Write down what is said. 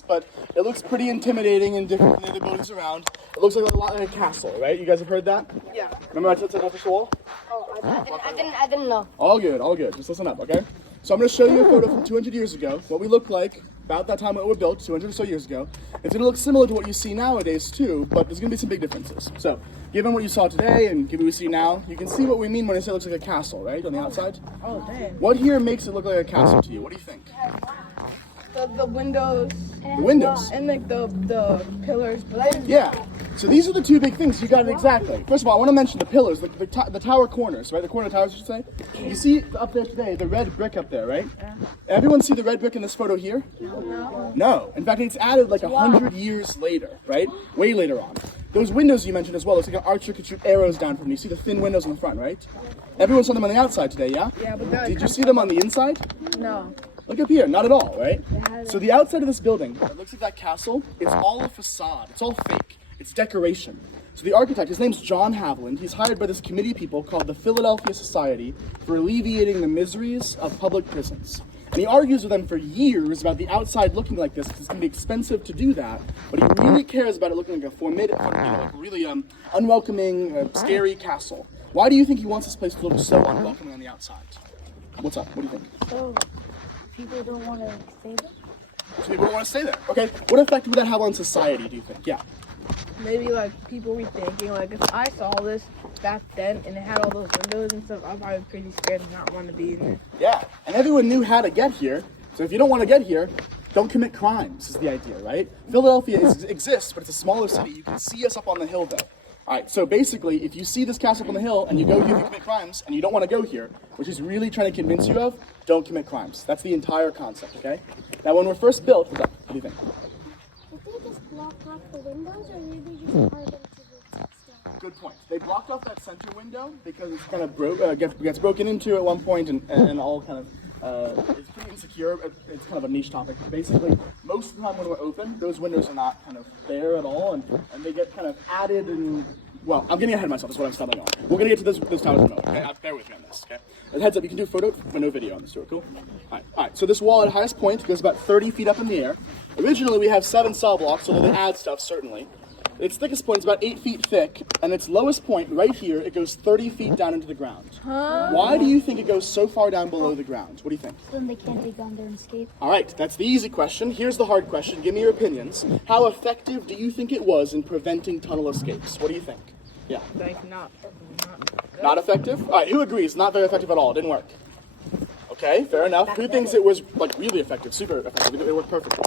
but it looks pretty intimidating and different from the other buildings around. It looks like a lot like a castle, right? You guys have heard that? Yeah. Remember I said something off the wall? Oh, I didn't know. All good, all good. Just listen up, okay? So I'm going to show you a photo from 200 years ago, what we looked like about that time when we were built, 200 or so years ago. It's going to look similar to what you see nowadays too, but there's going to be some big differences. So, given what you saw today and given what we see now, you can see what we mean when I say it looks like a castle, right, on the outside? Oh, dang. What here makes it look like a castle to you? What do you think? The windows. The windows. And like the pillars. Yeah. So these are the two big things. You got it exactly. First of all, I want to mention the pillars, the tower corners, right? The corner towers, I should say. You see up there today, the red brick up there, right? Everyone see the red brick in this photo here? No. In fact, it's added like 100 years later, right? Way later on. Those windows you mentioned as well, it's like an archer could shoot arrows down from. You see the thin windows in the front, right? Everyone saw them on the outside today, yeah? Yeah, but Did you see them on the inside? No. Look up here, not at all, right? So the outside of this building, it looks like that castle, it's all a facade. It's all fake. It's decoration. So the architect, his name's John Haviland. He's hired by this committee of people called the Philadelphia Society for alleviating the miseries of public prisons. And he argues with them for years about the outside looking like this because it's going to be expensive to do that. But he really cares about it looking like a like a really unwelcoming, scary castle. Why do you think he wants this place to look so unwelcoming on the outside? What's up? What do you think? So, people don't want to stay there? So people don't want to stay there. Okay. What effect would that have on society, do you think? Yeah. Maybe like people were thinking like if I saw this back then and it had all those windows and stuff, I'd probably be pretty scared and not want to be in there. Yeah, and everyone knew how to get here. So if you don't want to get here, don't commit crimes is the idea, right? Philadelphia exists, but it's a smaller city. You can see us up on the hill though. All right, so basically, if you see this castle up on the hill and you go here to commit crimes and you don't want to go here, which he's really trying to convince you of, don't commit crimes. That's the entire concept, okay? Now, when we're first built, what do you think? Did they just block off the windows, or did they just carve into the text? Good point. They blocked off that center window because it's kind of gets broken into at one point and all kind of it's pretty insecure. It's kind of a niche topic. Basically, most of the time when we're open, those windows are not kind of there at all, and they get kind of added and. Well, I'm getting ahead of myself. That's what I'm stumbling on. We're gonna get to those towers in a moment. Okay, bear with me on this. Okay. And heads up, you can do photo, but no video on this tour. Cool. All right. So this wall at highest point goes about 30 feet up in the air. Originally, we have 7 saw blocks, although they add stuff certainly. Its thickest point is about 8 feet thick, and its lowest point, right here, it goes 30 feet down into the ground. Why do you think it goes so far down below the ground? What do you think? So then they can't dig down there and escape. All right, that's the easy question. Here's the hard question. Give me your opinions. How effective do you think it was in preventing tunnel escapes? What do you think? Yeah. Like not Not effective? All right, who agrees? Not very effective at all. It didn't work. Okay, fair enough. Who thinks it was like really effective, super effective? It worked perfectly.